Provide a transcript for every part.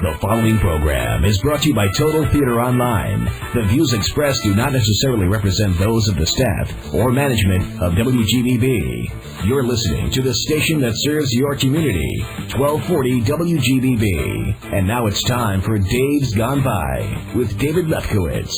The following program is brought to you by Total Theater Online. The views expressed do not necessarily represent those of the staff or management of WGBB. You're listening to the station that serves your community, 1240 WGBB. And now it's time for Dave's Gone By with David Lefkowitz.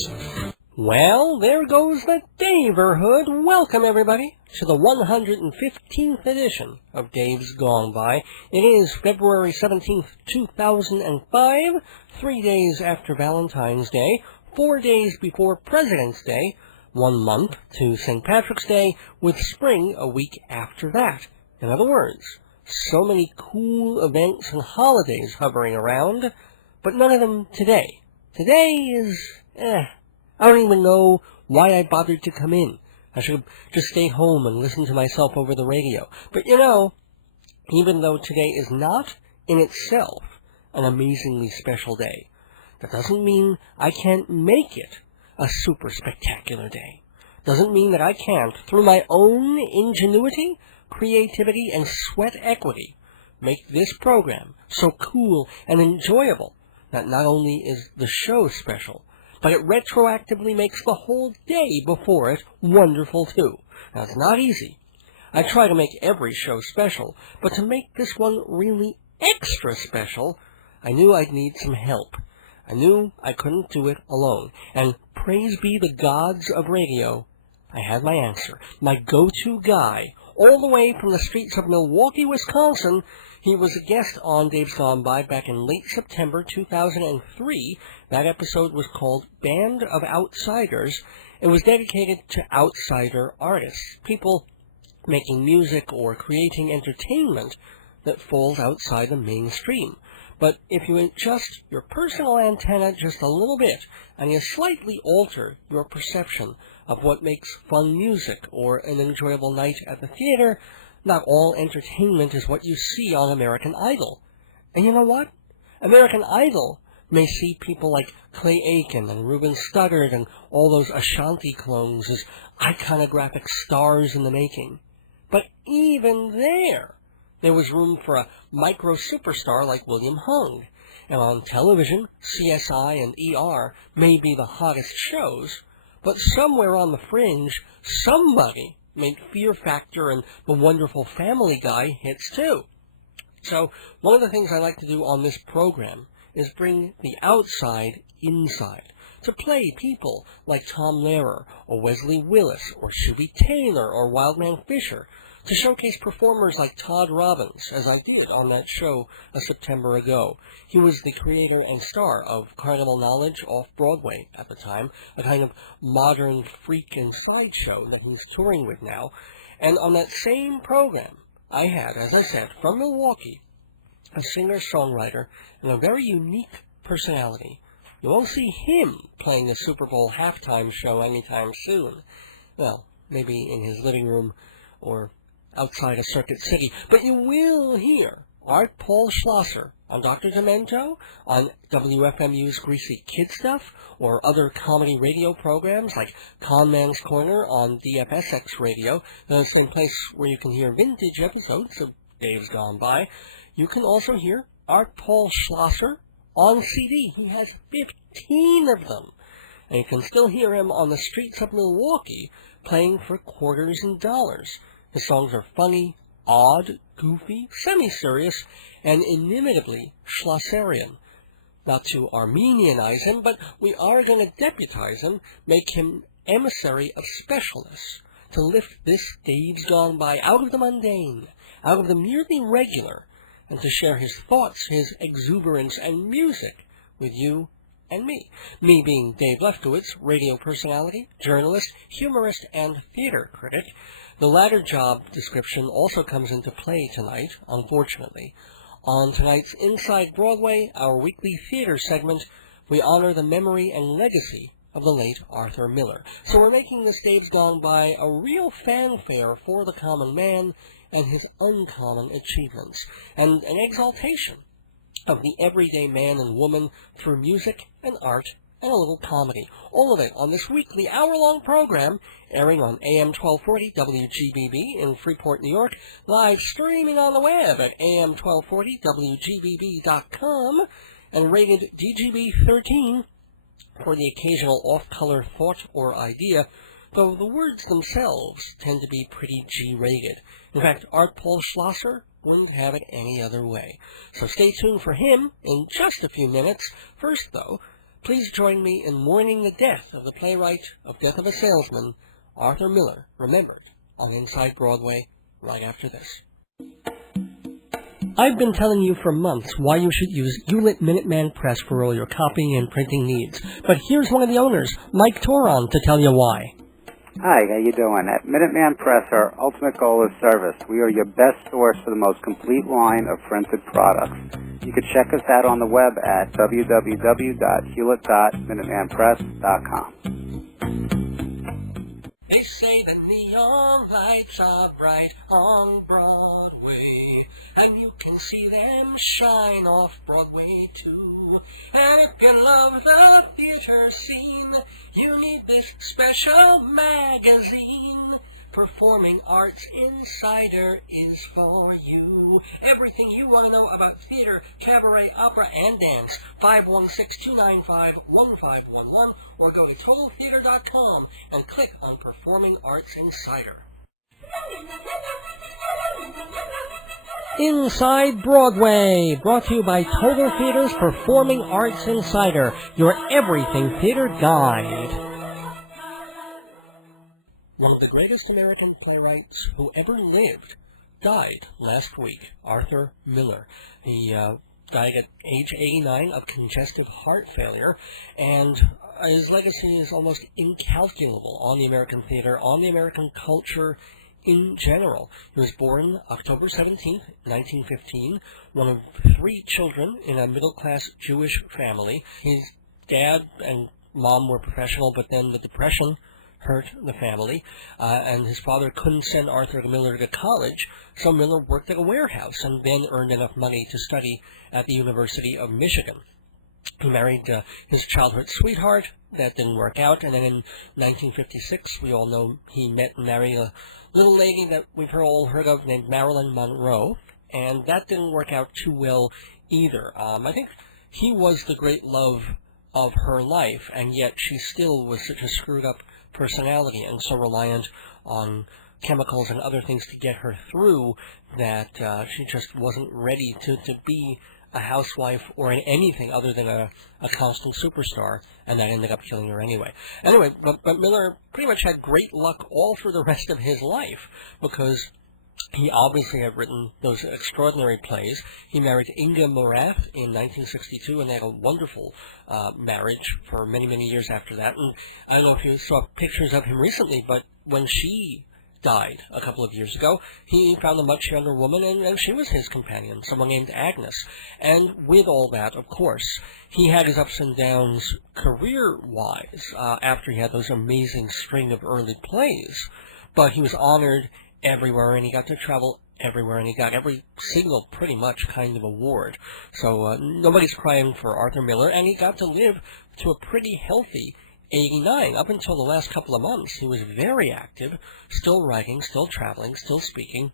Well, there goes the Daverhood. Welcome, everybody, to the 115th edition of Dave's Gone By. It is February 17th, 2005, 3 days after Valentine's Day, 4 days before President's Day, 1 month to St. Patrick's Day, with spring a week after that. In other words, so many cool events and holidays hovering around, but none of them today. Today is, I don't even know why I bothered to come in. I should have just stayed home and listened to myself over the radio. But you know, even though today is not in itself an amazingly special day, that doesn't mean I can't make it a super spectacular day. Doesn't mean that I can't, through my own ingenuity, creativity, and sweat equity, make this program so cool and enjoyable that not only is the show special, but it retroactively makes the whole day before it wonderful, too. Now, it's not easy. I try to make every show special, but to make this one really extra special, I knew I'd need some help. I knew I couldn't do it alone. And praise be the gods of radio, I had my answer. My go-to guy, all the way from the streets of Milwaukee, Wisconsin. He was a guest on Dave's Gone By back in late September 2003. That episode was called Band of Outsiders. It was dedicated to outsider artists, people making music or creating entertainment that falls outside the mainstream. But if you adjust your personal antenna just a little bit, and you slightly alter your perception of what makes fun music or an enjoyable night at the theater, not all entertainment is what you see on American Idol. And you know what? American Idol may see people like Clay Aiken and Ruben Studdard and all those Ashanti clones as iconographic stars in the making. But even there was room for a micro-superstar like William Hung. And on television, CSI and ER may be the hottest shows, but somewhere on the fringe, somebody made Fear Factor and The Wonderful Family Guy hits too. So one of the things I like to do on this program is bring the outside inside, to play people like Tom Lehrer or Wesley Willis or Shuby Taylor or Wildman Fisher, to showcase performers like Todd Robbins, as I did on that show a September ago. He was the creator and star of Carnival Knowledge off Broadway at the time, a kind of modern freak and sideshow that he's touring with now. And on that same program, I had, as I said, from Milwaukee, a singer-songwriter and a very unique personality. You won't see him playing the Super Bowl halftime show anytime soon. Well, maybe in his living room or outside of Circuit City, but you will hear Art Paul Schlosser on Dr. Demento, on WFMU's Greasy Kid Stuff, or other comedy radio programs like Con Man's Corner on DFSX Radio, the same place where you can hear vintage episodes of Dave's Gone By. You can also hear Art Paul Schlosser on CD. He has 15 of them. And you can still hear him on the streets of Milwaukee playing for quarters and dollars. His songs are funny, odd, goofy, semi-serious, and inimitably Schlosserian. Not to Armenianize him, but we are going to deputize him, make him emissary of specialists, to lift this Dave's Gone By out of the mundane, out of the merely regular, and to share his thoughts, his exuberance, and music with you and me. Me being Dave Lefkowitz, radio personality, journalist, humorist, and theater critic. The latter job description also comes into play tonight, unfortunately. On tonight's Inside Broadway, our weekly theater segment, we honor the memory and legacy of the late Arthur Miller. So we're making this Dave's Gone By a real fanfare for the common man and his uncommon achievements, and an exaltation of the everyday man and woman through music and art and a little comedy. All of it on this weekly hour-long program, airing on AM 1240 WGBB in Freeport, New York, live streaming on the web at am1240wgbb.com, and rated DGB 13 for the occasional off-color thought or idea, though the words themselves tend to be pretty G-rated. In fact, Art Paul Schlosser wouldn't have it any other way. So stay tuned for him in just a few minutes. First, though, please join me in mourning the death of the playwright of Death of a Salesman, Arthur Miller, remembered on Inside Broadway right after this. I've been telling you for months why you should use Hewlett Minuteman Press for all your copying and printing needs. But here's one of the owners, Mike Toron, to tell you why. Hi, how you doing? At Minuteman Press, our ultimate goal is service. We are your best source for the most complete line of printed products. You can check us out on the web at www.hewlett.minutemanpress.com. They say the neon lights are bright on Broadway, and you can see them shine off Broadway too. And if you love the theater scene, you need this special magazine. Performing Arts Insider is for you. Everything you want to know about theater, cabaret, opera, and dance. 516-295-1511, or go to TotalTheater.com and click on Performing Arts Insider. Inside Broadway, brought to you by Total Theater's Performing Arts Insider, your everything theater guide. One of the greatest American playwrights who ever lived died last week, Arthur Miller. He died at age 89 of congestive heart failure, and his legacy is almost incalculable on the American theater, on the American culture in general. He was born October 17th, 1915, one of 3 children in a middle-class Jewish family. His dad and mom were professional, but then the Depression hurt the family, and his father couldn't send Arthur Miller to college, so Miller worked at a warehouse and then earned enough money to study at the University of Michigan. He married his childhood sweetheart. That didn't work out, and then in 1956, we all know he met and married a little lady that we've all heard of named Marilyn Monroe, and that didn't work out too well either. I think he was the great love of her life, and yet she still was such a screwed-up personality and so reliant on chemicals and other things to get her through that she just wasn't ready to be a housewife or in anything other than a constant superstar, and that ended up killing her anyway. But Miller pretty much had great luck all through the rest of his life, because he obviously had written those extraordinary plays. He married Inga Morath in 1962, and they had a wonderful marriage for many, many years after that. And I don't know if you saw pictures of him recently, but when she died a couple of years ago, he found a much younger woman, and she was his companion, someone named Agnes. And with all that, of course, he had his ups and downs career-wise after he had those amazing string of early plays, but he was honored everywhere, and he got to travel everywhere, and he got every single, pretty much, kind of award. So nobody's crying for Arthur Miller, and he got to live to a pretty healthy 89. Up until the last couple of months, he was very active, still writing, still traveling, still speaking.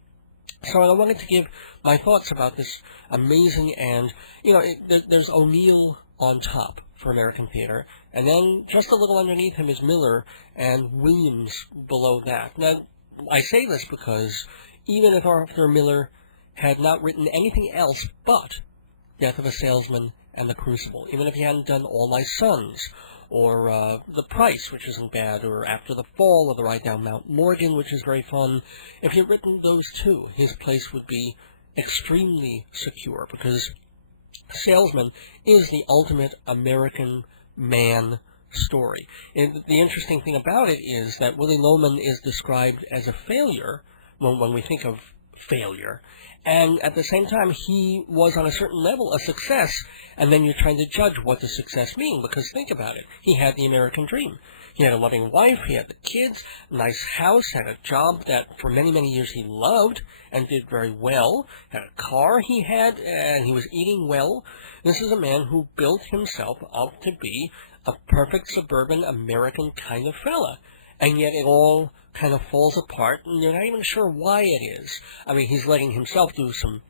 So I wanted to give my thoughts about this amazing, and, there's O'Neill on top for American theater, and then just a little underneath him is Miller, and Williams below that. Now, I say this because even if Arthur Miller had not written anything else but Death of a Salesman and The Crucible, even if he hadn't done All My Sons, or The Price, which isn't bad, or After the Fall, or The Ride Down Mount Morgan, which is very fun, if he had written those two, his place would be extremely secure, because Salesman is the ultimate American man story. And the interesting thing about it is that Willy Loman is described as a failure when we think of failure, and at the same time he was on a certain level a success, and then you're trying to judge what does success mean, because think about it, he had the American dream. He had a loving wife, he had the kids, nice house, had a job that for many, many years he loved and did very well, had a car he had, and he was eating well. This is a man who built himself up to be a perfect suburban American kind of fella, and yet it all kind of falls apart, and you're not even sure why it is. I mean, he's letting himself do some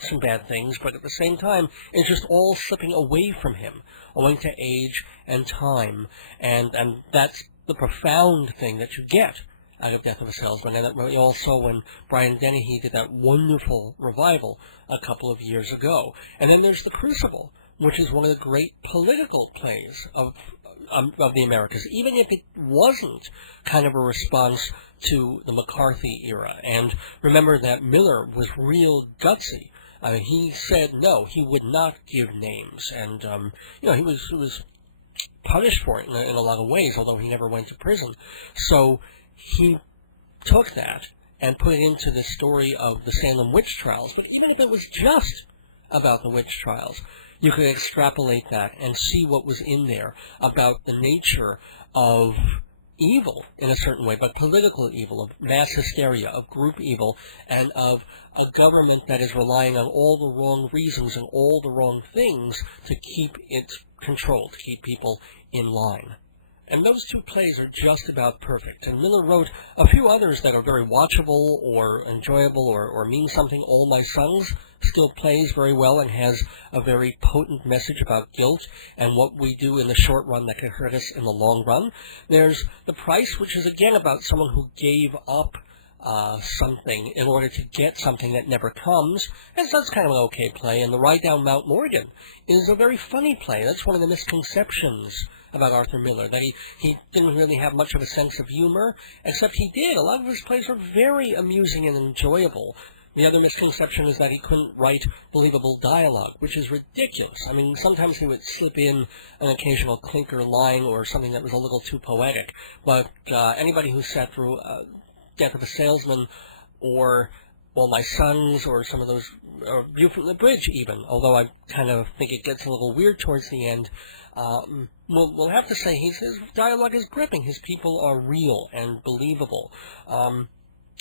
some bad things, but at the same time, it's just all slipping away from him, owing to age and time, and that's the profound thing that you get out of Death of a Salesman, and that really also when Brian Dennehy did that wonderful revival a couple of years ago. And then there's The Crucible, which is one of the great political plays of the Americas, even if it wasn't kind of a response to the McCarthy era. And remember that Miller was real gutsy. I mean, he said no, he would not give names, and he was punished for it in a lot of ways, although he never went to prison. So he took that and put it into the story of the Salem witch trials. But even if it was just about the witch trials, you could extrapolate that and see what was in there about the nature of evil in a certain way, but political evil, of mass hysteria, of group evil, and of a government that is relying on all the wrong reasons and all the wrong things to keep its control, to keep people in line. And those two plays are just about perfect. And Miller wrote a few others that are very watchable or enjoyable or mean something. All My Sons still plays very well and has a very potent message about guilt and what we do in the short run that can hurt us in the long run. There's The Price, which is again about someone who gave up something in order to get something that never comes. And so that's kind of an okay play. And The Ride Down Mount Morgan is a very funny play. That's one of the misconceptions about Arthur Miller, that he didn't really have much of a sense of humor, except he did. A lot of his plays were very amusing and enjoyable. The other misconception is that he couldn't write believable dialogue, which is ridiculous. I mean, sometimes he would slip in an occasional clinker line or something that was a little too poetic, but anybody who sat through Death of a Salesman or All My Sons or some of those, or View from the Bridge even, although I kind of think it gets a little weird towards the end, we'll have to say his dialogue is gripping. His people are real and believable.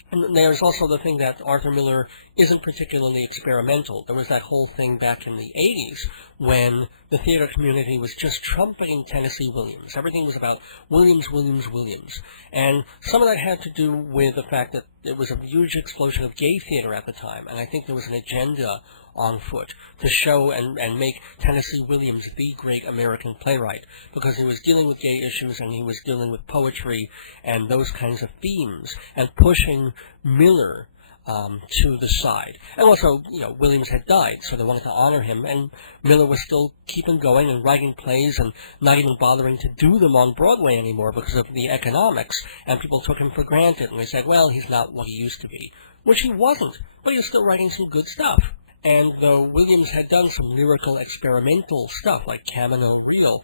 And there's also the thing that Arthur Miller isn't particularly experimental. There was that whole thing back in the 80s when the theater community was just trumpeting Tennessee Williams. Everything was about Williams, Williams, Williams. And some of that had to do with the fact that there was a huge explosion of gay theater at the time, and I think there was an agenda on foot to show and make Tennessee Williams the great American playwright, because he was dealing with gay issues and he was dealing with poetry and those kinds of themes, and pushing Miller to the side. And also, Williams had died, so they wanted to honor him, and Miller was still keeping going and writing plays and not even bothering to do them on Broadway anymore because of the economics, and people took him for granted, and they said, well, he's not what he used to be, which he wasn't, but he was still writing some good stuff. And though Williams had done some lyrical experimental stuff like Camino Real,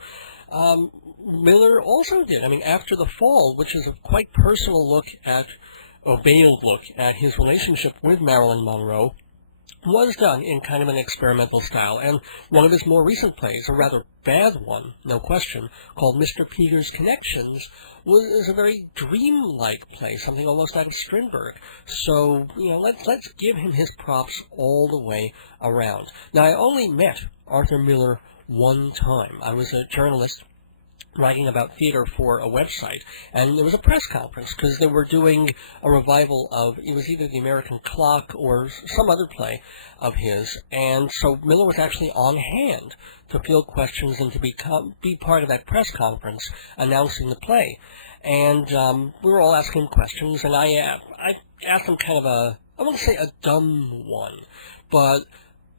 Miller also did. I mean, After the Fall, which is a quite personal look at, a veiled look at his relationship with Marilyn Monroe, was done in kind of an experimental style. And one of his more recent plays, a rather bad one, no question, called Mr. Peter's Connections, was a very dreamlike play, something almost out of Strindberg. So, let's give him his props all the way around. Now, I only met Arthur Miller one time. I was a journalist writing about theater for a website, and there was a press conference because they were doing a revival of, it was either The American Clock or some other play of his, and so Miller was actually on hand to field questions and to be part of that press conference announcing the play. And we were all asking questions, and I asked him kind of I won't say a dumb one, but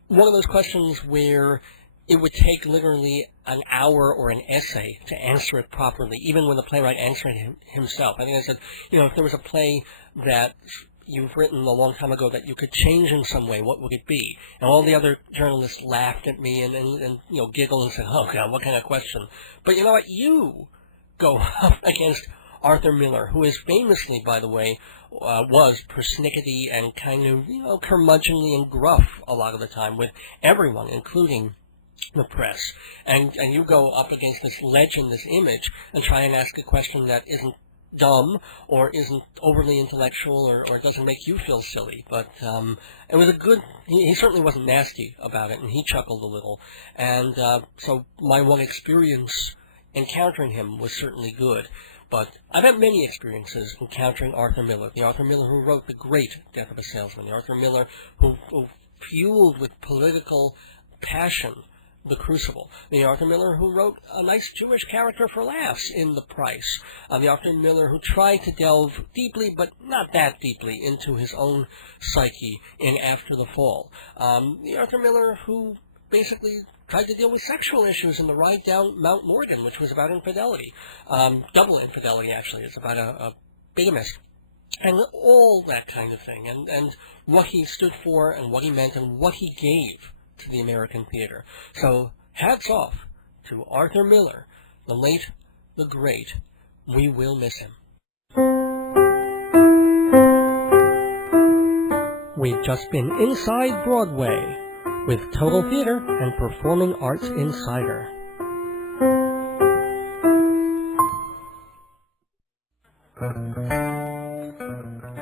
one of those questions where it would take literally an hour or an essay to answer it properly, even when the playwright answered it himself. I think I said, if there was a play that you've written a long time ago that you could change in some way, what would it be? And all the other journalists laughed at me and giggled and said, oh, God, what kind of question? But you know what? You go up against Arthur Miller, who is famously, by the way, was persnickety and kind of, curmudgeonly and gruff a lot of the time with everyone, including the press, and you go up against this legend, this image, and try and ask a question that isn't dumb or isn't overly intellectual or doesn't make you feel silly. But it was a good, he certainly wasn't nasty about it, and he chuckled a little. And so my one experience encountering him was certainly good. But I've had many experiences encountering Arthur Miller, the Arthur Miller who wrote the great Death of a Salesman, the Arthur Miller who fueled with political passion, The Crucible. The Arthur Miller who wrote a nice Jewish character for laughs in The Price. The Arthur Miller who tried to delve deeply, but not that deeply, into his own psyche in After the Fall. The Arthur Miller who basically tried to deal with sexual issues in The Ride Down Mount Morgan, which was about infidelity. Double infidelity, actually. It's about a bigamist. And all that kind of thing. And what he stood for and what he meant and what he gave to the American theater. So, hats off to Arthur Miller, the late, the great. We will miss him. We've just been inside Broadway with Total Theater and Performing Arts Insider.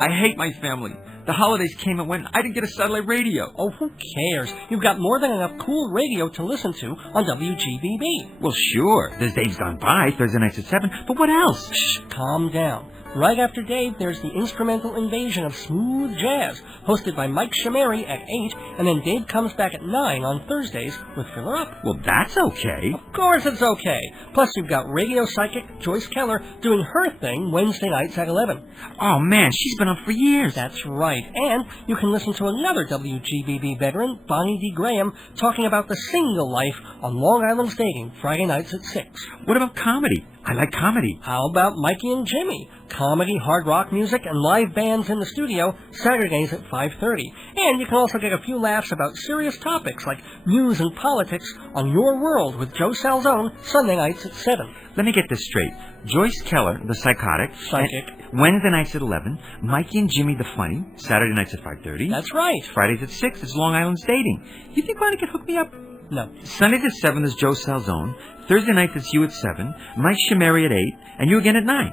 I hate my family. The holidays came and went. I didn't get a satellite radio. Oh, who cares? You've got more than enough cool radio to listen to on WGBB. Well, sure. There's Dave's Gone By, Thursday nights at 7, but what else? Shh, calm down. Right after Dave, there's the instrumental invasion of smooth jazz, hosted by Mike Shamari at 8, and then Dave comes back at 9 on Thursdays with Filler Up. Well, that's okay. Of course it's okay. Plus, you've got radio psychic Joyce Keller doing her thing Wednesday nights at 11. Oh, man, she's been on for years. That's right. And you can listen to another WGBB veteran, Bonnie D. Graham, talking about the single life on Long Island Staging, Friday nights at 6. What about comedy? I like comedy. How about Mikey and Jimmy? Comedy, hard rock music, and live bands in the studio, Saturdays at 5:30. And you can also get a few laughs about serious topics like news and politics on Your World with Joe Salzone, Sunday nights at 7. Let me get this straight. Joyce Keller, the psychic. And Wednesday nights at 11. Mikey and Jimmy, the funny. Saturday nights at 5:30. That's right. Fridays at 6 is Long Island Dating. You think Bonnie could hook me up? No. Sundays at 7 is Joe Salzone. Thursday nights it's you at 7. Mike Shamari at 8. And you again at 9.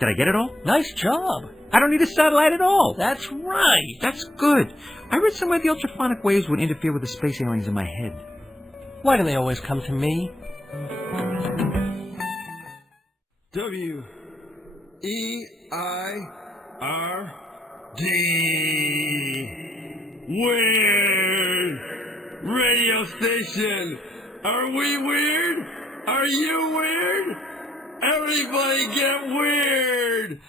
Did I get it all? Nice job. I don't need a satellite at all. That's right. That's good. I read somewhere the ultraphonic waves would interfere with the space aliens in my head. Why do they always come to me? WEIRD Weird Radio Station. Are we weird? Are you weird? Everybody get weird!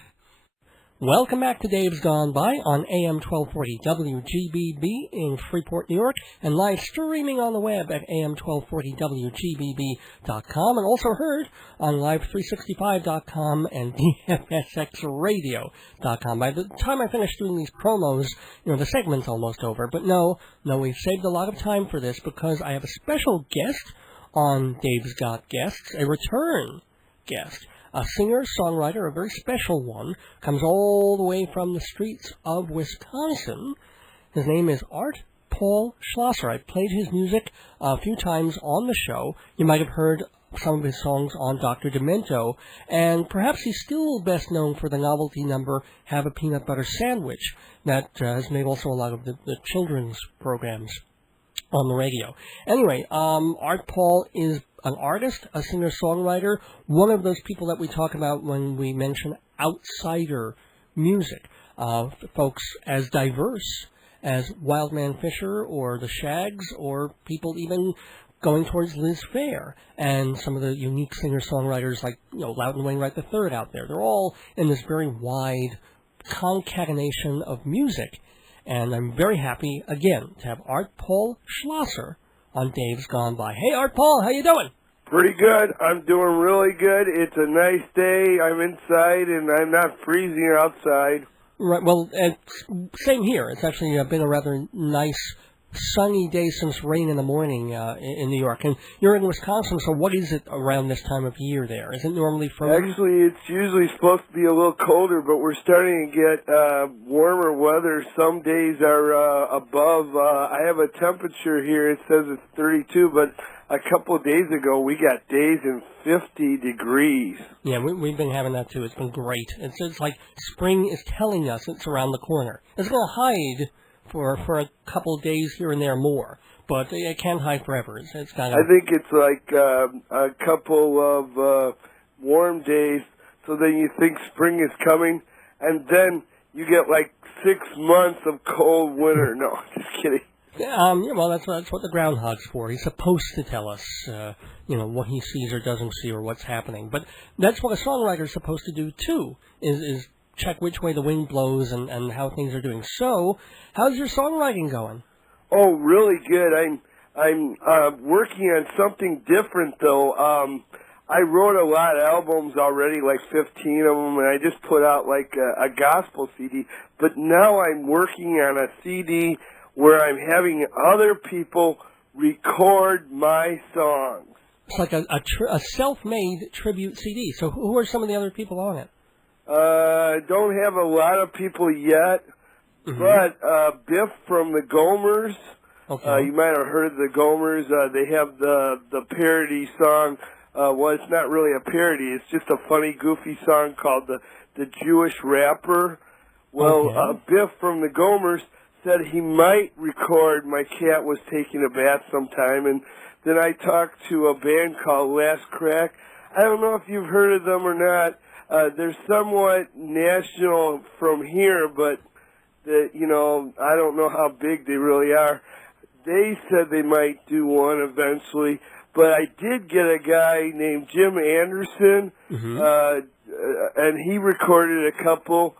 Welcome back to Dave's Gone By on AM 1240 WGBB in Freeport, New York, and live streaming on the web at AM1240WGBB.com, and also heard on Live365.com and DFSXRadio.com. By the time I finish doing these promos, the segment's almost over, but no, we've saved a lot of time for this because I have a special guest on Dave's Got Guests, a return guest. A singer-songwriter, a very special one, comes all the way from the streets of Wisconsin. His name is Art Paul Schlosser. I've played his music a few times on the show. You might have heard some of his songs on Dr. Demento, and perhaps he's still best known for the novelty number Have a Peanut Butter Sandwich that has made also a lot of the children's programs on the radio. Anyway, Art Paul is an artist, a singer-songwriter, one of those people that we talk about when we mention outsider music. Folks as diverse as Wildman Fisher or the Shags, or people even going towards Liz Phair, and some of the unique singer-songwriters like Loudon Wainwright III out there. They're all in this very wide concatenation of music. And I'm very happy, again, to have Art Paul Schlosser on Dave's Gone By. Hey, Art Paul, how you doing? Pretty good. I'm doing really good. It's a nice day. I'm inside, and I'm not freezing outside. Right, well, same here. It's actually been a rather nice sunny day since rain in the morning in New York. And you're in Wisconsin, so what is it around this time of year there? Is it normally frozen? Actually, it's usually supposed to be a little colder, but we're starting to get warmer weather. Some days are above. I have a temperature here. It says it's 32, but a couple of days ago we got days in 50 degrees. Yeah, we've been having that too. It's been great. It's like spring is telling us it's around the corner. It's going to hide for a couple of days here and there more, but it can't hide forever. It's kind of. I think it's like a couple of warm days, so then you think spring is coming, and then you get like 6 months of cold winter. No, just kidding. Well, that's what the groundhog's for. He's supposed to tell us, what he sees or doesn't see or what's happening. But that's what a songwriter's supposed to do too, is check which way the wind blows and how things are doing. So, how's your songwriting going? Oh, really good. I'm working on something different though. I wrote a lot of albums already, like 15 of them, and I just put out like a gospel CD. But now I'm working on a CD where I'm having other people record my songs. It's like a self-made tribute CD. So who are some of the other people on it? Don't have a lot of people yet, but Biff from the Gomers. Okay. You might have heard of the Gomers. They have the parody song. Well, it's not really a parody. It's just a funny, goofy song called the Jewish Rapper. Well, Biff from the Gomers said he might record My Cat Was Taking a Bath sometime, and then I talked to a band called Last Crack. I don't know if you've heard of them or not. They're somewhat national from here, but I don't know how big they really are. They said they might do one eventually, but I did get a guy named Jim Anderson, and he recorded a couple.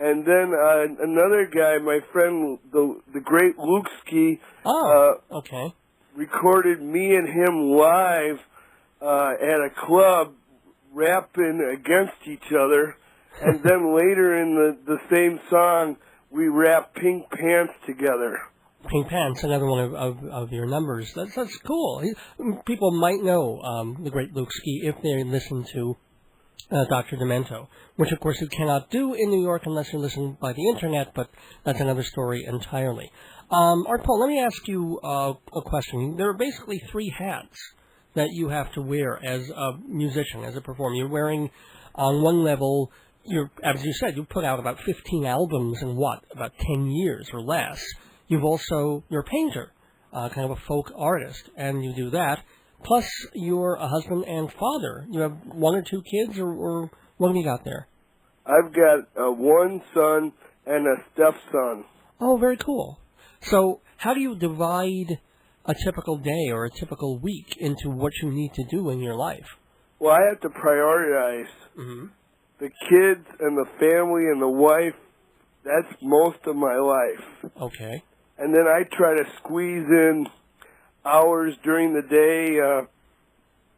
And then another guy, my friend, the great Lukski, recorded me and him live at a club, rapping against each other. And then later in the same song, we rapped Pink Pants together. Pink Pants, another one of your numbers. That's cool. People might know the great Lukski if they listen to Dr. Demento, which of course you cannot do in New York unless you listen by the internet, but that's another story entirely. Art Paul, let me ask you a question. There are basically three hats that you have to wear as a musician, as a performer. You're wearing, on one level, as you said, you've put out about 15 albums in about 10 years or less. You're a painter, kind of a folk artist, and you do that. Plus, you're a husband and father. You have one or two kids, or what have you got there? I've got one son and a stepson. Oh, very cool. So, how do you divide a typical day or a typical week into what you need to do in your life? Well, I have to prioritize. The kids and the family and the wife, that's most of my life. Okay. And then I try to squeeze in hours during the day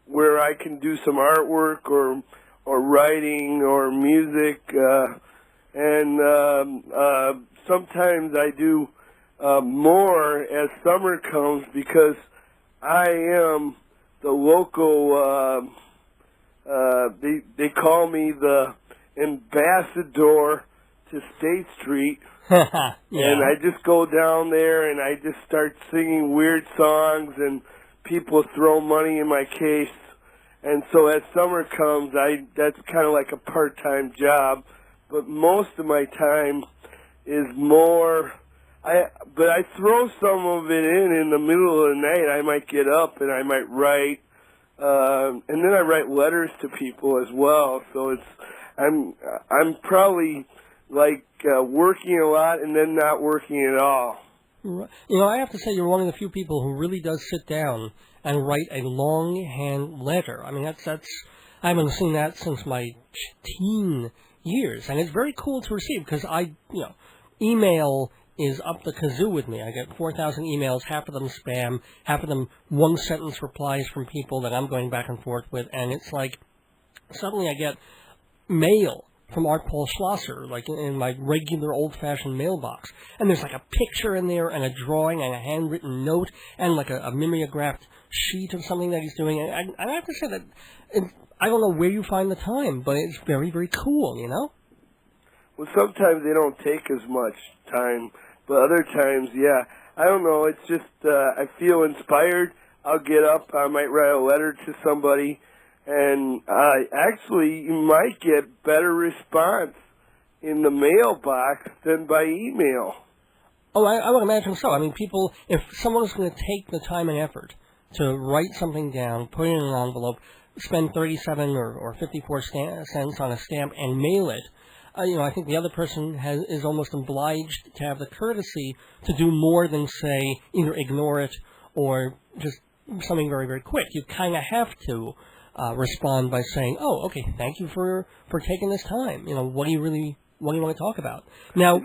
where I can do some artwork or writing or music, and sometimes I do more as summer comes because I am the local. They call me the ambassador to State Street. Yeah. And I just go down there and I just start singing weird songs and people throw money in my case. And so as summer comes, that's kind of like a part-time job. But most of my time is more, but I throw some of it in the middle of the night. I might get up and I might write. And then I write letters to people as well. So I'm probably like working a lot and then not working at all. I have to say you're one of the few people who really does sit down and write a longhand letter. I mean, that's I haven't seen that since my teen years, and it's very cool to receive because email is up the kazoo with me. I get 4,000 emails, half of them spam, half of them one-sentence replies from people that I'm going back and forth with, and it's like suddenly I get mail from Art Paul Schlosser, like in my regular old-fashioned mailbox. And there's like a picture in there and a drawing and a handwritten note and like a mimeographed sheet of something that he's doing. And I have to say that I don't know where you find the time, but it's very, very cool, Well, sometimes they don't take as much time, but other times, yeah. I don't know, it's just I feel inspired. I'll get up, I might write a letter to somebody, and actually, you might get better response in the mailbox than by email. Oh, I would imagine so. I mean, people, if someone's going to take the time and effort to write something down, put it in an envelope, spend 37 or 54 cents on a stamp and mail it, I think the other person is almost obliged to have the courtesy to do more than say either ignore it or just something very, very quick. You kind of have to respond by saying, "Oh, okay, thank you for taking this time. What do you want to talk about?" Now,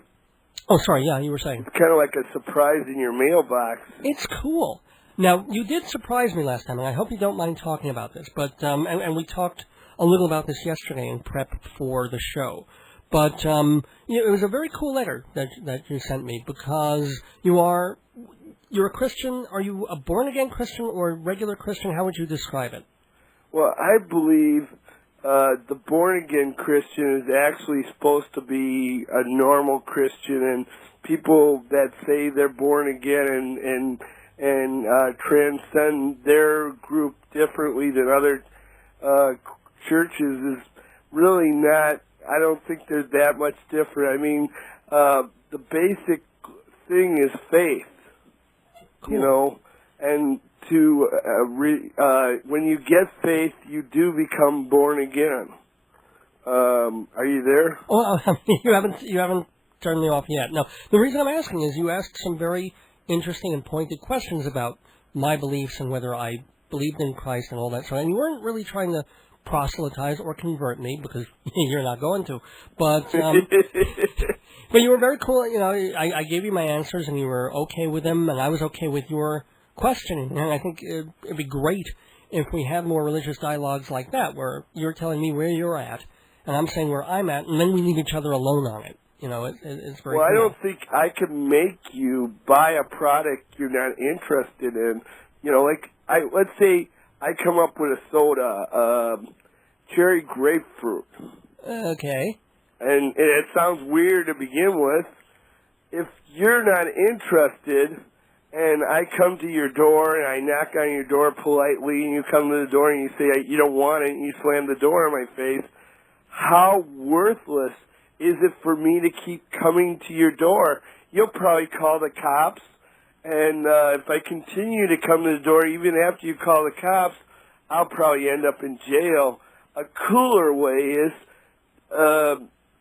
oh, sorry, yeah, you were saying. It's kind of like a surprise in your mailbox. It's cool. Now, you did surprise me last time, and I hope you don't mind talking about this. But and we talked a little about this yesterday in prep for the show. But it was a very cool letter that you sent me because you're a Christian. Are you a born-again Christian or a regular Christian? How would you describe it? Well, I believe the born-again Christian is actually supposed to be a normal Christian, and people that say they're born again and transcend their group differently than other churches is really not. I don't think they're that much different. I mean, the basic thing is faith, Cool. and to when you get faith, you do become born again. Are you there? Well, you haven't turned me off yet. No, the reason I'm asking is you asked some very interesting and pointed questions about my beliefs and whether I believed in Christ and all that sort. And you weren't really trying to proselytize or convert me because you're not going to. But but you were very cool. I gave you my answers and you were okay with them, and I was okay with your questioning. And I think it'd be great if we had more religious dialogues like that, where you're telling me where you're at and I'm saying where I'm at, and then we leave each other alone on it. It's very. Well, cool. I don't think I can make you buy a product you're not interested in. Let's say I come up with a soda, cherry grapefruit. Okay. And it sounds weird to begin with. If you're not interested, and I come to your door and I knock on your door politely, and you come to the door and you say you don't want it, and you slam the door in my face, how worthless is it for me to keep coming to your door? You'll probably call the cops, and if I continue to come to the door even after you call the cops, I'll probably end up in jail. A cooler way is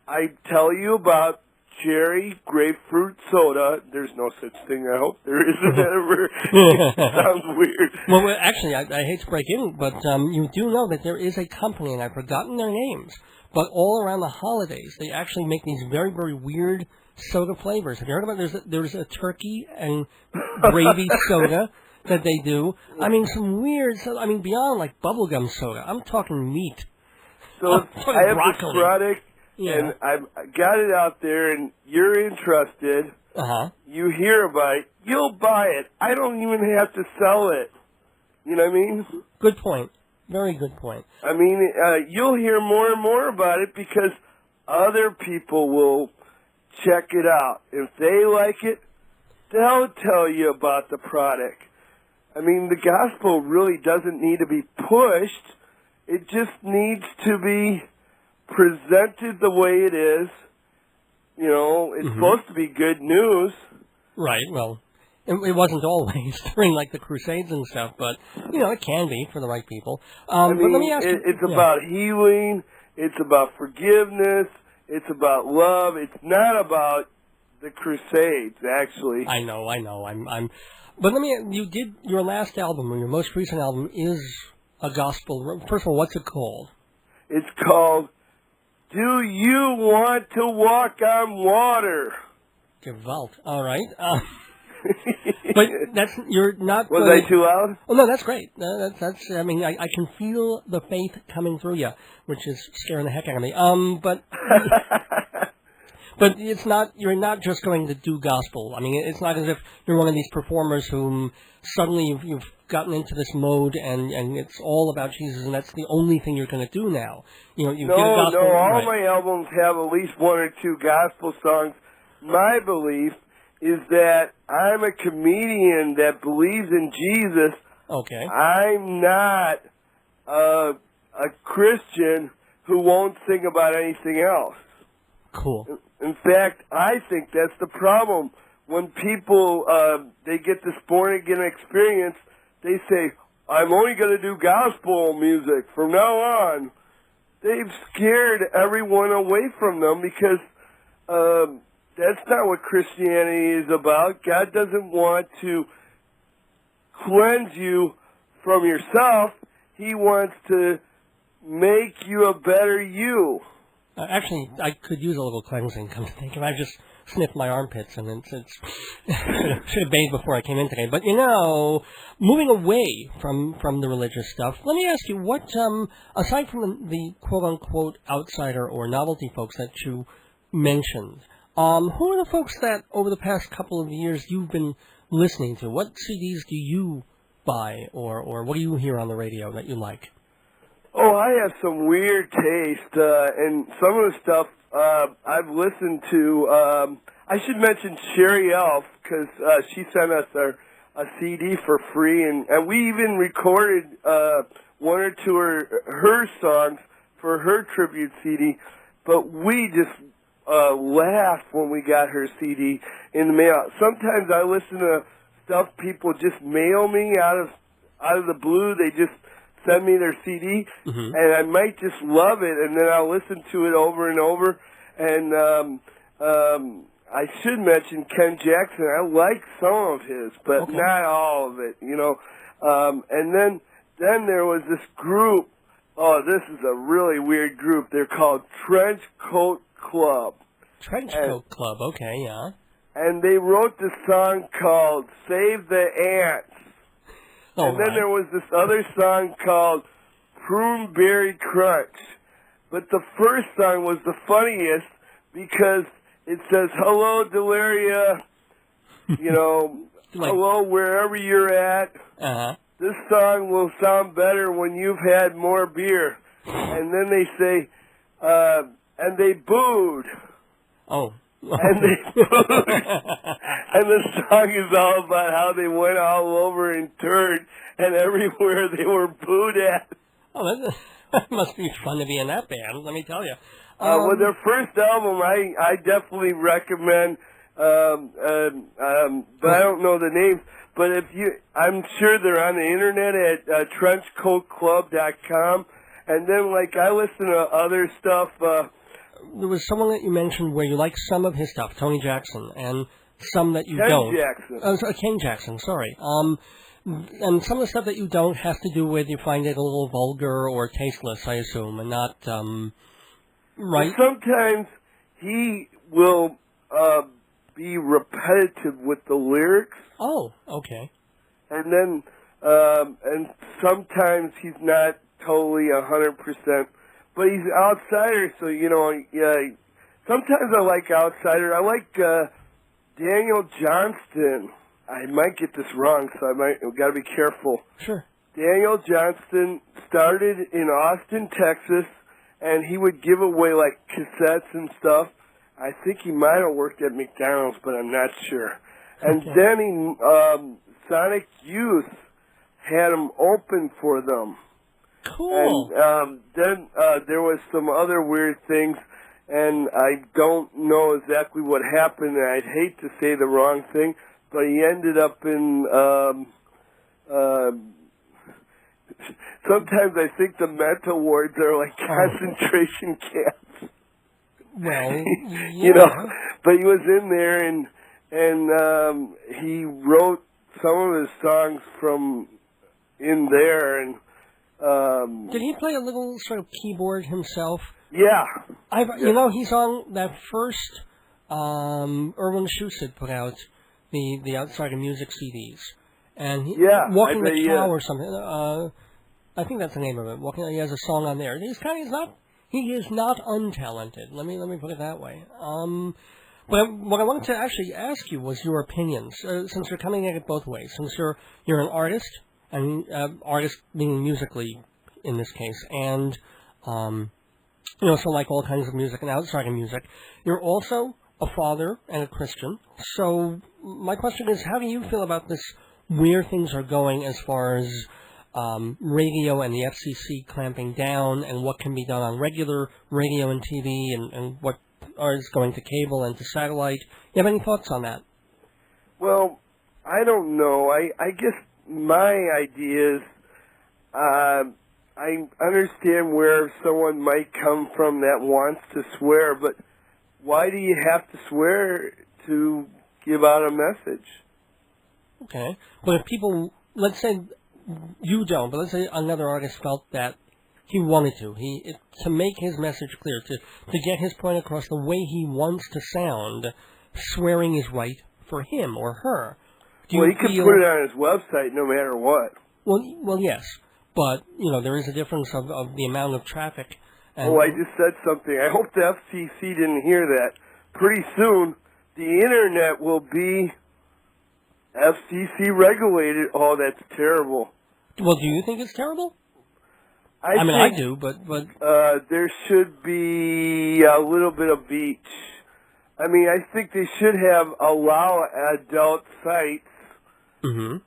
I tell you about cherry grapefruit soda. There's no such thing, I hope. There isn't ever. It sounds weird. Well, actually, I hate to break in, but you do know that there is a company, and I've forgotten their names, but all around the holidays, they actually make these very, very weird soda flavors. Have you heard about it? There's a turkey and gravy soda that they do. I mean, some weird, beyond like bubblegum soda. I'm talking meat. So I have this product, and I've got it out there, and you're interested. Uh-huh. You hear about it. You'll buy it. I don't even have to sell it. You know what I mean? Good point. Very good point. I mean, you'll hear more and more about it because other people will check it out. If they like it, they'll tell you about the product. I mean, the gospel really doesn't need to be pushed. It just needs to be presented the way it is. It's supposed to be good news. Right, well, it wasn't always during, like, the Crusades and stuff, but, it can be for the right people. I mean, but let me ask you, it's about healing. It's about forgiveness. It's about love. It's not about the Crusades, actually. I know. But you did, your last album, or your most recent album, is a gospel. First of all, what's it called? It's called Do You Want to Walk on Water? Gewalt. All right. But you're not... Was I too loud? Oh, no, that's great. That's. I mean, I can feel the faith coming through you, which is scaring the heck out of me. But... But it's not, you're not just going to do gospel. I mean, it's not as if you're one of these performers whom suddenly you've gotten into this mode and it's all about Jesus and that's the only thing you're going to do now. You did a gospel. No, all right. my albums have at least one or two gospel songs. My belief is that I'm a comedian that believes in Jesus. Okay. I'm not a Christian who won't sing about anything else. Cool. In fact, I think that's the problem. When people, they get this born-again experience, they say, I'm only going to do gospel music from now on. they've scared everyone away from them because that's not what Christianity is about. God doesn't want to cleanse you from yourself. He wants to make you a better you. Actually, I could use a little cleansing, come to think of it. I just sniffed my armpits, and it's should have bathed before I came in today. But, moving away from the religious stuff, let me ask you, what, aside from the quote-unquote outsider or novelty folks that you mentioned, who are the folks that, over the past couple of years, you've been listening to? What CDs do you buy, or what do you hear on the radio that you like? Oh, I have some weird taste, and some of the stuff I've listened to. I should mention Sherry Elf, because she sent us a CD for free, and we even recorded one or two of her songs for her tribute CD, but we just laughed when we got her CD in the mail. Sometimes I listen to stuff people just mail me out of the blue. They just send me their CD, and I might just love it, and then I'll listen to it over and over. And I should mention Ken Jackson. I like some of his, but not all of it, And then there was this group. Oh, this is a really weird group. They're called Trench Coat Club. Trench Coat Club, okay, yeah. And they wrote this song called Save the Ants. And then there was this other song called Prune Berry Crunch. But the first song was the funniest because it says, hello, Delaria, hello, wherever you're at. Uh-huh. This song will sound better when you've had more beer. And then they say, and they booed. Oh. And they booed. And the song is all about how they went all over and turned, and everywhere they were booed at. Oh, that must be fun to be in that band, let me tell you. Well, their first album, I definitely recommend, but I don't know the names. But I'm sure they're on the internet at trenchcoatclub.com. And then, I listen to other stuff. There was someone that you mentioned where you like some of his stuff, Tony Jackson, and some that you don't. Ken Jackson, sorry. And some of the stuff that you don't has to do with you find it a little vulgar or tasteless, I assume, and not, right? Sometimes he will be repetitive with the lyrics. Oh, okay. And then, and sometimes he's not totally 100%. But he's an outsider, so, sometimes I like outsider. I like Daniel Johnston. I might get this wrong, so I've got to be careful. Sure. Daniel Johnston started in Austin, Texas, and he would give away, cassettes and stuff. I think he might have worked at McDonald's, but I'm not sure. And then Sonic Youth had him open for them. Cool. And then there was some other weird things, and I don't know exactly what happened, and I'd hate to say the wrong thing, but he ended up in, sometimes I think the mental wards are like concentration camps. Well, yeah. But he was in there, and he wrote some of his songs from in there, and did he play a little sort of keyboard himself? Yeah. He's on that first Erwin Schutz had put out, the Outsider Music CDs. And Walking the Cow or something. I think that's the name of it. He has a song on there. He is not untalented. Let me put it that way. But what I wanted to actually ask you was your opinions, since you're coming at it both ways. Since you're an artist, and artist meaning musically in this case, and so like all kinds of music and outsider music. You're also a father and a Christian. So my question is, how do you feel about this, where things are going as far as radio and the FCC clamping down, and what can be done on regular radio and TV, and what is going to cable and to satellite? You have any thoughts on that? Well, I don't know. I guess my idea is I understand where someone might come from that wants to swear, but why do you have to swear to give out a message? Okay. But if people, let's say you don't, but let's say another artist felt that he wanted to make his message clear, to get his point across the way he wants to sound, swearing is right for him or her. Well, he can put it on his website no matter what. Well, yes. But, there is a difference of the amount of traffic. And I just said something. I hope the FCC didn't hear that. Pretty soon, the Internet will be FCC regulated. Oh, that's terrible. Well, do you think it's terrible? I mean, I do, but there should be a little bit of each. I mean, I think they should allow adult sites. Mm-hmm.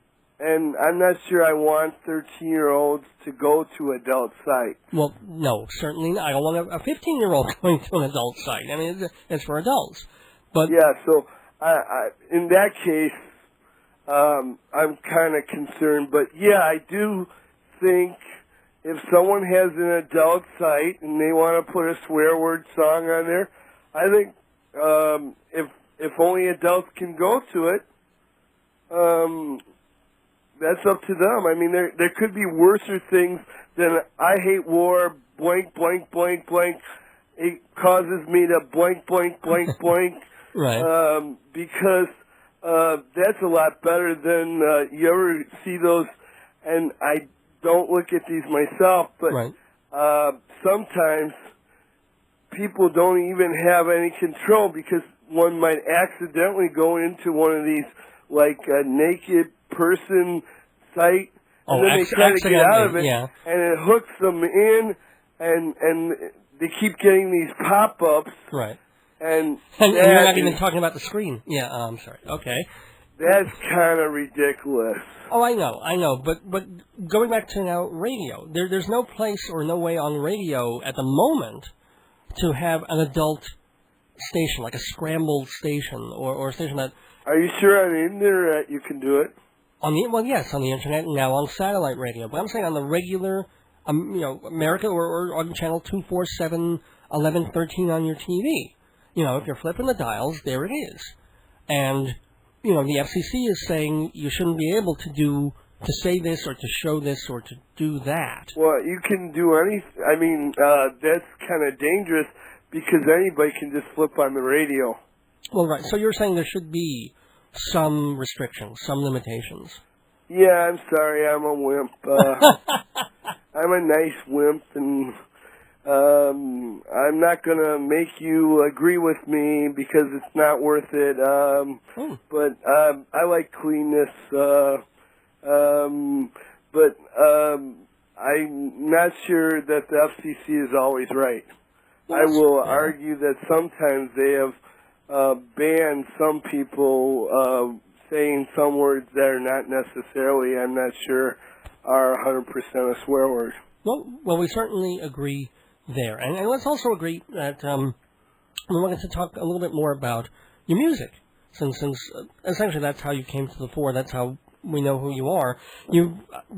And I'm not sure I want 13-year-olds to go to adult sites. Well, no, certainly not. I don't want a 15-year-old going to an adult site. I mean, it's for adults. But yeah, so in that case, I'm kind of concerned. But yeah, I do think if someone has an adult site and they want to put a swear word song on there, I think if only adults can go to it, that's up to them. I mean, there could be worser things than I hate war, blank, blank, blank, blank. It causes me to blank, blank, blank, blank. Right. Because that's a lot better than you ever see those, and I don't look at these myself, but right. Sometimes people don't even have any control because one might accidentally go into one of these, like a naked person site, and then they try to get out of it, yeah. and it hooks them in, and they keep getting these pop-ups. Right. And you're not even talking about the screen. Yeah, I'm sorry. Okay. That's kind of ridiculous. Oh, I know. But going back to now radio, there's no place or no way on radio at the moment to have an adult station, like a scrambled station or a station that... Are you sure on the Internet you can do it? Yes, on the Internet and now on satellite radio. But I'm saying on the regular, America or on channel 247, 11, 13 on your TV. If you're flipping the dials, there it is. And, the FCC is saying you shouldn't be able to say this or to show this or to do that. Well, you can do anything. I mean, that's kind of dangerous because anybody can just flip on the radio. Well, right. So you're saying there should be some restrictions, some limitations. Yeah, I'm sorry. I'm a wimp. I'm a nice wimp, and I'm not going to make you agree with me because it's not worth it. But I like cleanness. But I'm not sure that the FCC is always right. I will argue that sometimes they have banned some people saying some words that are not necessarily, I'm not sure, are 100% a swear word. Well, we certainly agree there. And let's also agree that we wanted to talk a little bit more about your music, since essentially that's how you came to the fore, that's how we know who you are.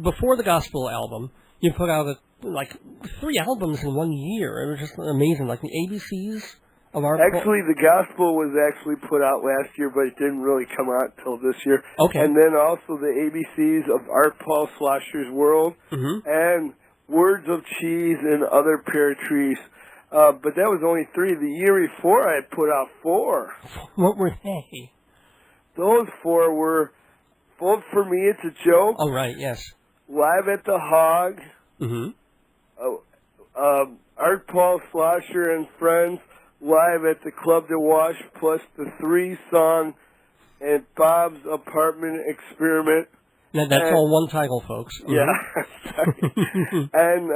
Before the gospel album, you put out like 3 albums in 1 year. It was just amazing, like the ABCs of Art Paul. Actually, the gospel was actually put out last year, but it didn't really come out till this year. Okay. And then also the ABCs of Art Paul Schlosser's World, and Words of Cheese and Other Pear Trees. But that was only 3. The year before, I put out 4. What were they? Those 4 were Vote for Me, It's a Joke. Oh, right, yes. Live at the Hog. Art Paul Schlosser and Friends live at the Club de Wash, plus the 3-song and Bob's Apartment Experiment. Now, that's all one title, folks. Yeah. And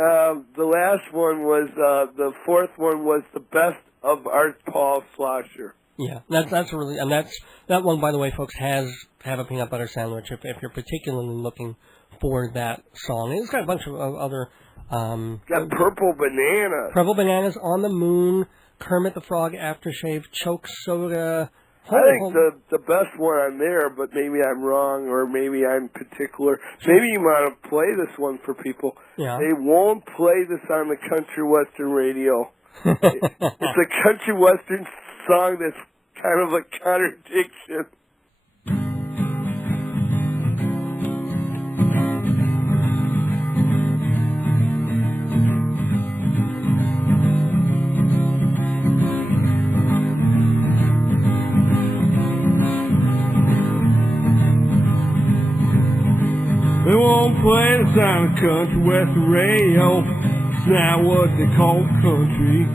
the last one was, the 4th one was the best of Art Paul Schlosser. Yeah, that's really, and that one, by the way, folks, have a peanut butter sandwich if you're particularly looking for that song. It's got a bunch of other... got Purple Bananas. Purple Bananas, On the Moon, Kermit the Frog Aftershave, Choke Soda, I think the best one on there, but maybe I'm wrong, or maybe I'm particular. Maybe you want to play this one for people. Yeah. They won't play this on the country western radio. It's a country western song that's kind of a contradiction. They won't play the sound of country western radio. It's not what they call country.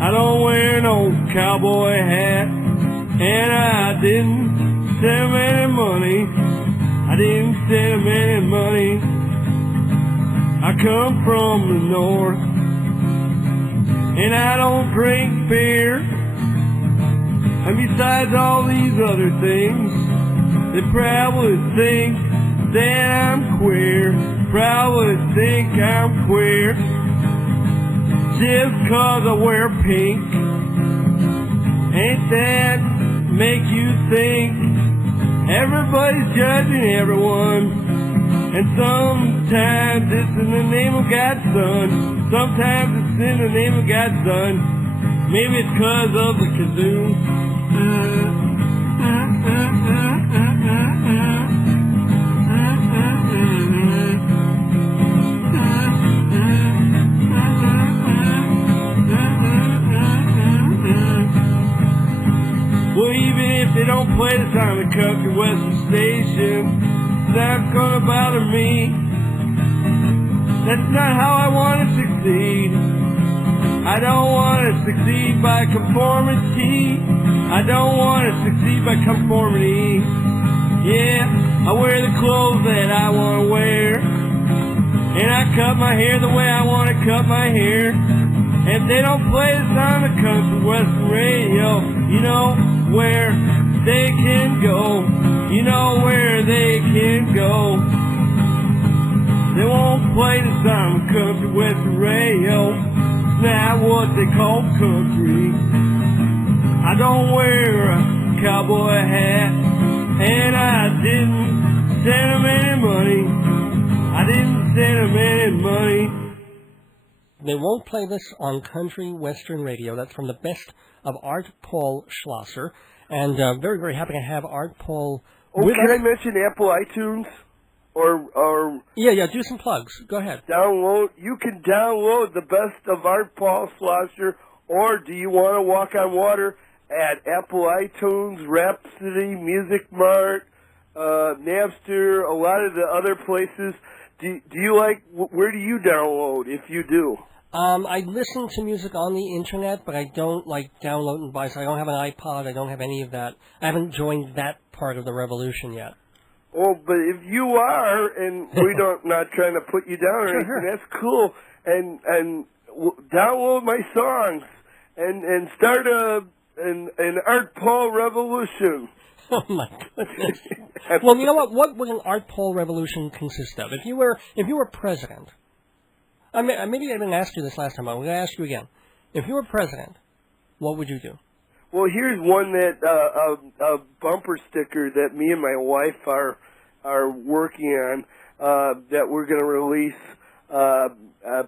I don't wear no cowboy hat, and I didn't send them any money. I didn't send them any money. I come from the north, and I don't drink beer. And besides all these other things, they probably think that I'm queer, probably think I'm queer, just 'cause I wear pink. Ain't that make you think everybody's judging everyone? And sometimes it's in the name of God's Son, sometimes it's in the name of God's Son. Maybe it's 'cause of the kazoo. Well, even if they don't play this on the country western station, that's gonna bother me. That's not how I want to succeed. I don't want to succeed by conformity. I don't want to succeed by conformity. Yeah, I wear the clothes that I want to wear, and I cut my hair the way I want to cut my hair. If they don't play this on the country western radio, you know where they can go. You know where they can go. They won't play this on the country western radio. It's not what they call country. I don't wear a cowboy hat, and I didn't send them any money. I didn't send them any money. They won't play this on country western radio. That's from the best of Art Paul Schlosser. And very, very happy to have Art Paul with can us. I mention Apple iTunes? Or Yeah, do some plugs. Go ahead. You can download the best of Art Paul Schlosser, or do you want to walk on water at Apple iTunes, Rhapsody, Music Mart, Napster, a lot of the other places. Do you like, where do you download, if you do? I listen to music on the internet, but I don't like download and buy. So I don't have an iPod. I don't have any of that. I haven't joined that part of the revolution yet. Oh, but if you are, and not trying to put you down or anything, that's cool. And download my songs and start an Art Paul revolution. Oh my goodness! Well, you know what? What would an Art Paul revolution consist of? If you were president, maybe I didn't ask you this last time. I'm going to ask you again. If you were president, what would you do? Well, here's one that a bumper sticker that me and my wife are working on that we're going to release.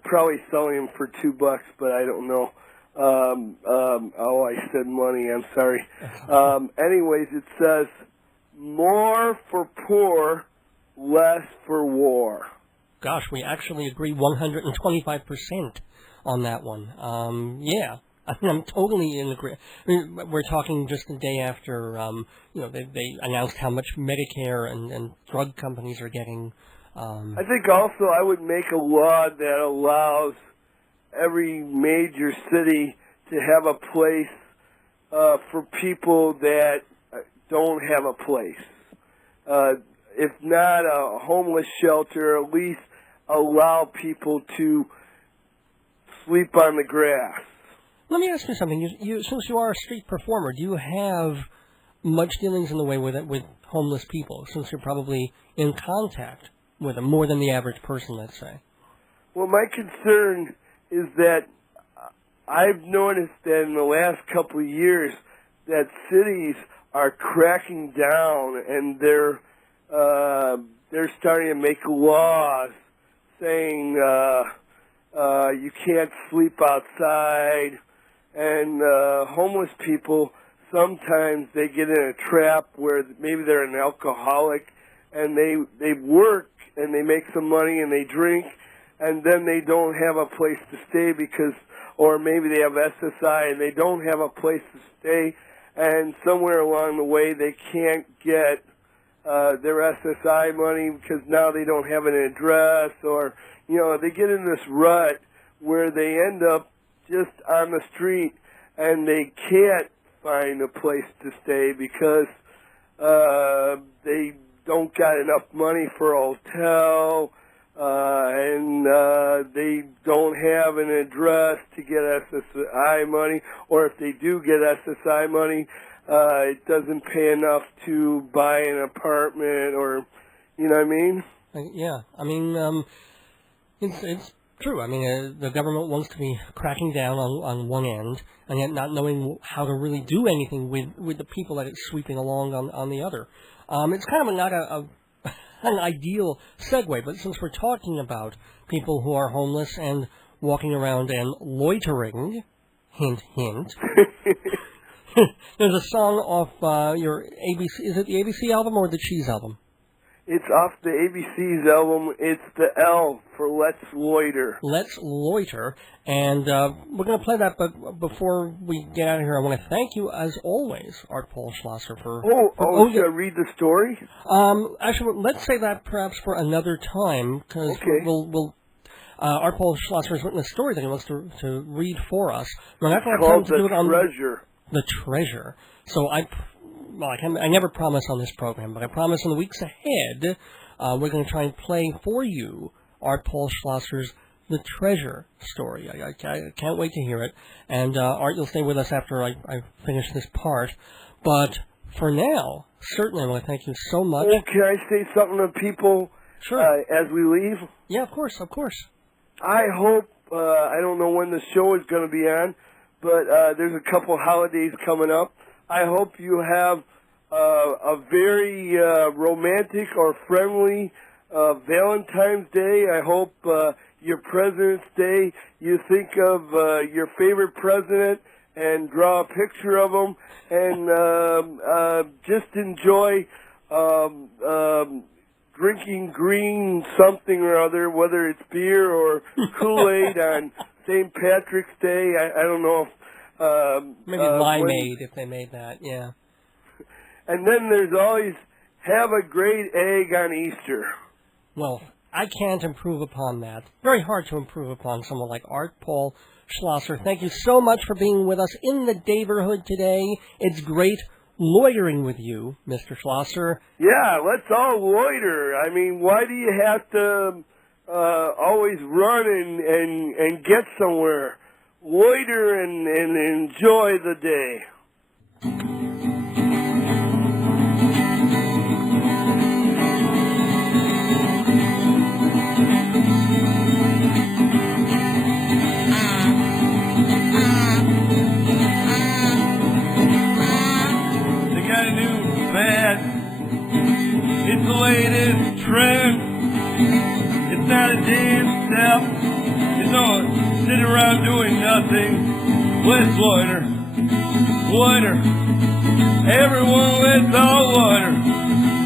Probably selling them for $2, but I don't know. I said money. I'm sorry. Anyways, it says more for poor, less for war. Gosh, we actually agree 125% on that one. Yeah. I'm totally in agreement. We're talking just the day after, they announced how much Medicare and drug companies are getting. I think also I would make a law that allows every major city to have a place for people that don't have a place. If not a homeless shelter, at least allow people to sleep on the grass. Let me ask you something. Since you are a street performer, do you have much dealings in the way with homeless people, since you're probably in contact with them more than the average person, let's say? Well, my concern is that I've noticed that in the last couple of years that cities are cracking down, and they're starting to make laws saying you can't sleep outside, and homeless people, sometimes they get in a trap where maybe they're an alcoholic, and they work and they make some money and they drink, and then they don't have a place to stay because, or maybe they have SSI and they don't have a place to stay, and somewhere along the way they can't get their SSI money because now they don't have an address, or, you know, they get in this rut where they end up just on the street and they can't find a place to stay because they don't got enough money for a hotel, and they don't have an address to get SSI money, or if they do get SSI money, it doesn't pay enough to buy an apartment, or, you know what I mean? Yeah, I mean, it's true. I mean, the government wants to be cracking down on one end, and yet not knowing how to really do anything with the people that it's sweeping along on the other. It's kind of not an ideal segue, but since we're talking about people who are homeless and walking around and loitering, hint, hint, there's a song off your ABC, is it the ABC album or the Cheese album? It's off the ABC's album. It's the L for Let's Loiter. Let's Loiter. And we're going to play that, but before we get out of here, I want to thank you, as always, Art Paul Schlosser, for... Should I read the story? Actually, let's say that perhaps for another time, because we'll Art Paul Schlosser has written a story that he wants to read for us. We're not going to have time to do it on... The Treasure. So I never promise on this program, but I promise in the weeks ahead, we're going to try and play for you Art Paul Schlosser's The Treasure story. I can't wait to hear it. And Art, you'll stay with us after I finish this part. But for now, certainly I want to thank you so much. Oh, can I say something to people as we leave? Yeah, of course, of course. I hope, I don't know when the show is going to be on, but there's a couple holidays coming up. I hope you have a very romantic or friendly Valentine's Day. I hope your President's Day, you think of your favorite president and draw a picture of him, and just enjoy drinking green something or other, whether it's beer or Kool-Aid on St. Patrick's Day. I don't know if... Maybe limeade, if they made that, yeah. And then there's always have a great egg on Easter. Well, I can't improve upon that. Very hard to improve upon someone like Art Paul Schlosser. Thank you so much for being with us in the neighborhood today. It's great loitering with you, Mr. Schlosser. Yeah, let's all loiter. I mean, why do you have to always run and get somewhere? Loiter and enjoy the day. They got a new fad. It's the latest trend. It's not a dance step. It's on. Sitting around doing nothing. Let's loiter. Loiter. Everyone, let's all loiter.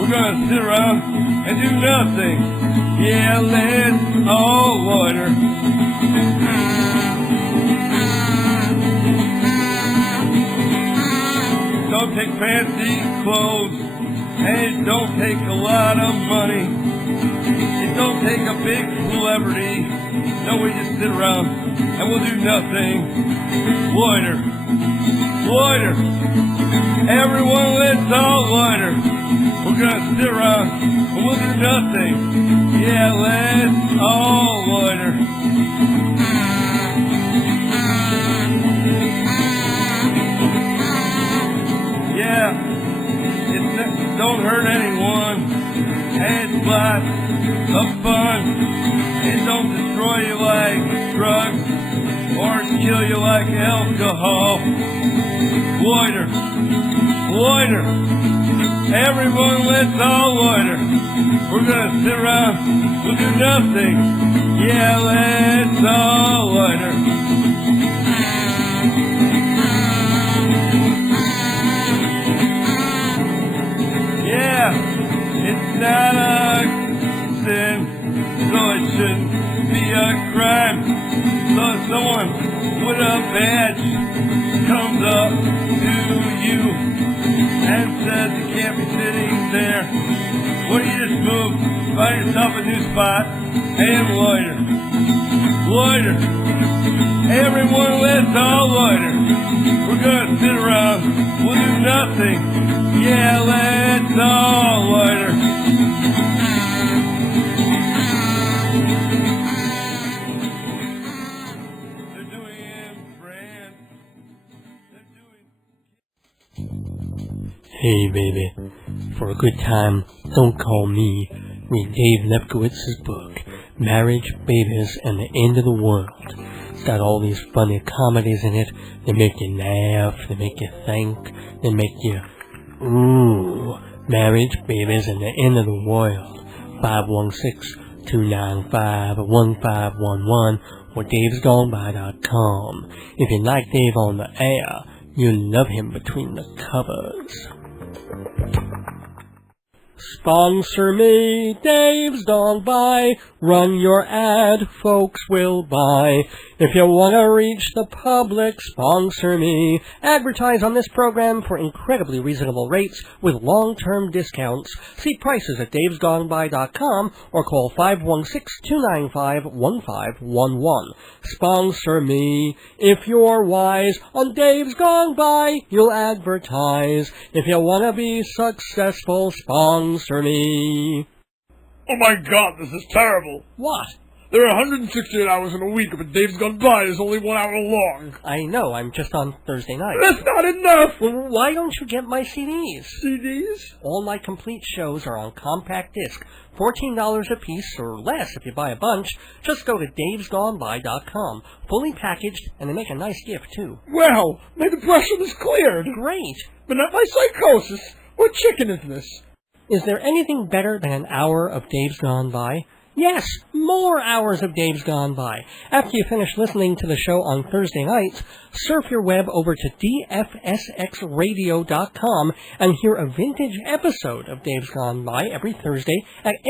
We're gonna sit around and do nothing. Yeah, let's all loiter. Don't take fancy clothes, and it don't take a lot of money. It don't take a big celebrity. No, we just sit around and we'll do nothing. Loiter. Loiter. Everyone, let's all loiter. We're gonna sit around and we'll do nothing. Yeah, let's all loiter. Yeah. Don't hurt anyone, and it's lots of fun. It don't destroy you like drugs. or kill you like alcohol. Loiter, loiter, everyone let's all loiter. We're gonna sit around, we'll do nothing. Yeah, let's all loiter. Yeah, it's not a sin, so it shouldn't be a crime. So if someone with a badge comes up to you and says you can't be sitting there, why don't you just move, find yourself a new spot, and loiter. Loiter. Everyone let's all loiter. We're gonna sit around, we'll do nothing. Yeah, let's all loiter. They're doing it in France. They're doing... Hey, baby. For a good time, don't call me. Read Dave Lefkowitz's book, Marriage, Babies, and the End of the World. It's got all these funny comedies in it. They make you laugh, they make you think, they make you, ooh. Marriage, Babies, and the End of the World. 516-295-1511 or davesgoneby.com. If you like Dave on the air, you'll love him between the covers. Sponsor me, Dave's Gone By. Run your ad, folks will buy. If you want to reach the public, sponsor me. Advertise on this program for incredibly reasonable rates with long-term discounts. See prices at davesgoneby.com or call 516-295-1511. Sponsor me. If you're wise, on Dave's Gone By, you'll advertise. If you want to be successful, sponsor me. Oh my God, this is terrible. What? There are 168 hours in a week, but Dave's Gone By is only 1 hour long. I know, I'm just on Thursday night. That's not enough! Well, why don't you get my CDs? CDs? All my complete shows are on compact disc, $14 a piece or less if you buy a bunch. Just go to davesgoneby.com, fully packaged, and they make a nice gift, too. Well, my depression is cleared. Great! But not my psychosis. What chicken is this? Is there anything better than an hour of Dave's Gone By? Yes, more hours of Dave's Gone By. After you finish listening to the show on Thursday nights, surf your web over to dfsxradio.com and hear a vintage episode of Dave's Gone By every Thursday at 8.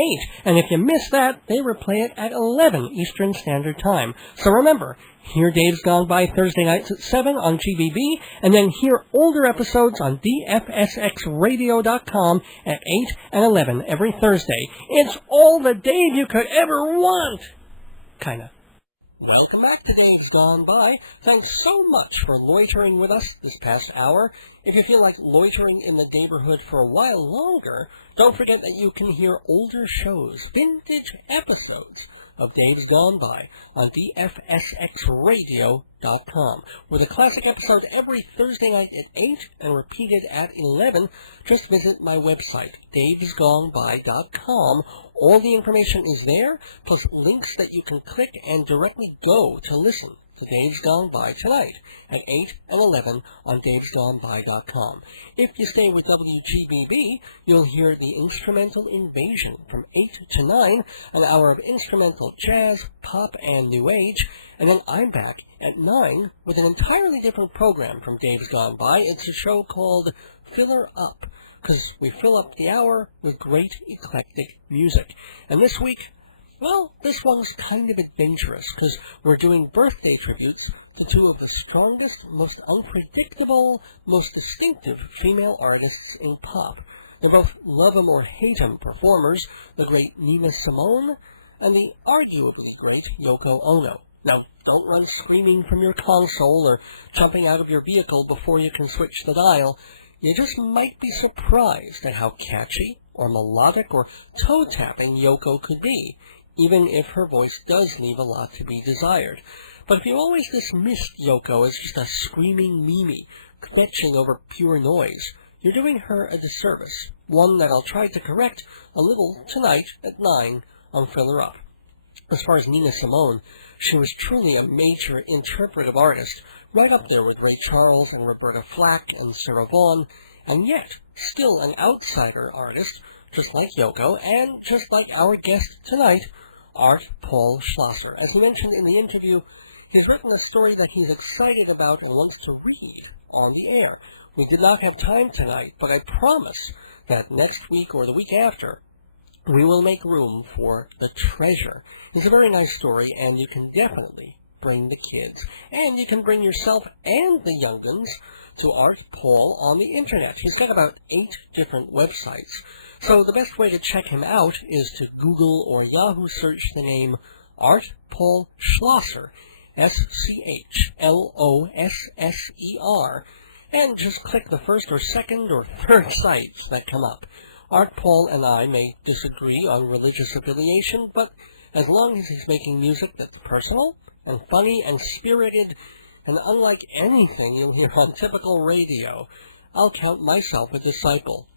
And if you miss that, they replay it at 11 Eastern Standard Time. So remember, hear Dave's Gone By Thursday nights at 7 on GBB, and then hear older episodes on dfsxradio.com at 8 and 11 every Thursday. It's all the Dave you could ever want! Kinda. Welcome back to Dave's Gone By. Thanks so much for loitering with us this past hour. If you feel like loitering in the neighborhood for a while longer, don't forget that you can hear older shows, vintage episodes of Dave's Gone By on dfsxradio.com, with a classic episode every Thursday night at 8 and repeated at 11. Just visit my website, davesgoneby.com. All the information is there, plus links that you can click and directly go to listen to Dave's Gone By tonight at 8 and 11 on davesgoneby.com. If you stay with WGBB, you'll hear the Instrumental Invasion from 8 to 9, an hour of instrumental jazz, pop, and new age, and then I'm back at 9 with an entirely different program from Dave's Gone By. It's a show called Filler Up, because we fill up the hour with great eclectic music. And this week, well, this one's kind of adventurous, because we're doing birthday tributes to two of the strongest, most unpredictable, most distinctive female artists in pop. They're both love 'em or hate 'em performers, the great Nina Simone and the arguably great Yoko Ono. Now, don't run screaming from your console or jumping out of your vehicle before you can switch the dial. You just might be surprised at how catchy or melodic or toe-tapping Yoko could be, even if her voice does leave a lot to be desired. But if you always dismissed Yoko as just a screaming Mimi, kvetching over pure noise, you're doing her a disservice, one that I'll try to correct a little tonight at 9 on Filler Up. As far as Nina Simone, She was truly a major interpretive artist, right up there with Ray Charles and Roberta Flack and Sarah Vaughan, and yet still an outsider artist, just like Yoko, and just like our guest tonight, Art Paul Schlosser. As he mentioned in the interview, he's written a story that he's excited about and wants to read on the air. We did not have time tonight, but I promise that next week or the week after, we will make room for The Treasure. It's a very nice story, and you can definitely bring the kids. And you can bring yourself and the young'uns to Art Paul on the internet. He's got about 8 different websites. So the best way to check him out is to Google or Yahoo search the name Art Paul Schlosser, Schlosser, and just click the first or second or third sites that come up. Art Paul and I may disagree on religious affiliation, but as long as he's making music that's personal and funny and spirited and unlike anything you'll hear on typical radio, I'll count myself a disciple.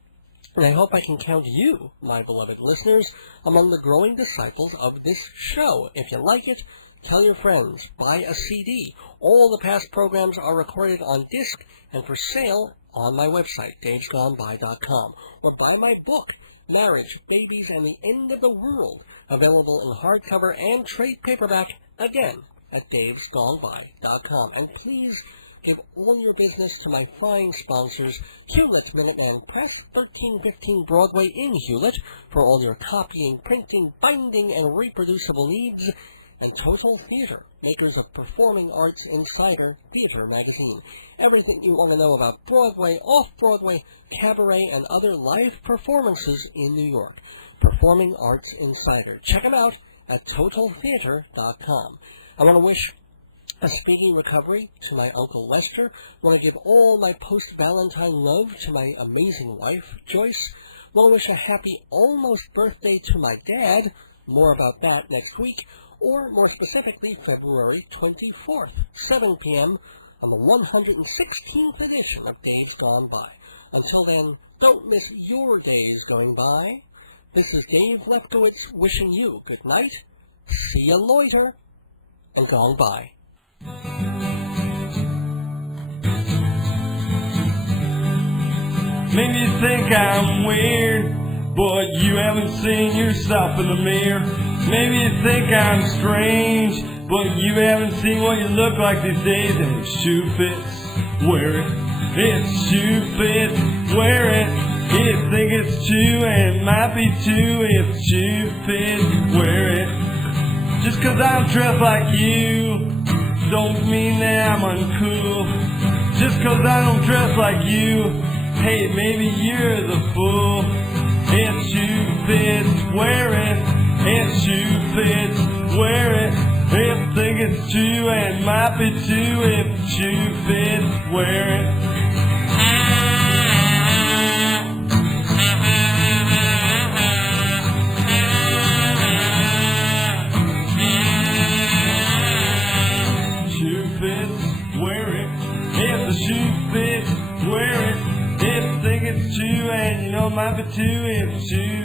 And I hope I can count you, my beloved listeners, among the growing disciples of this show. If you like it, tell your friends, buy a CD. All the past programs are recorded on disc and for sale on my website, davesgoneby.com, or buy my book, Marriage, Babies, and the End of the World, available in hardcover and trade paperback, again, at davesgoneby.com. And please give all your business to my fine sponsors, Hewlett Minuteman Press, 1315 Broadway in Hewlett, for all your copying, printing, binding, and reproducible needs, and Total Theater, makers of Performing Arts Insider Theater magazine. Everything you want to know about Broadway, off-Broadway, cabaret, and other live performances in New York. Performing Arts Insider. Check them out at TotalTheater.com. I want to wish a speedy recovery to my Uncle Lester. I want to give all my post-Valentine love to my amazing wife, Joyce. I want to wish a happy almost birthday to my dad. More about that next week. Or, more specifically, February 24th, 7 p.m., on the 116th edition of Days Gone By. Until then, don't miss your days going by. This is Dave Lefkowitz wishing you good night, see ya loiter, and gone by. Maybe you think I'm weird, but you haven't seen yourself in the mirror. Maybe you think I'm strange, but you haven't seen what you look like these days. And if shoe fits, wear it. If shoe fits, wear it. If you think it's true, and it might be too. If shoe fits, wear it. Just 'cause I'm dressed like you don't mean that I'm uncool. Just 'cause I don't dress like you, hey, maybe you're the fool. If shoe fits, wear it. If shoe fits, wear it. If think it's true and might be too. If shoe fits, wear it. Shoe fits, wear it. If the shoe fits, wear it. If think it's true and you know it might be too. If shoe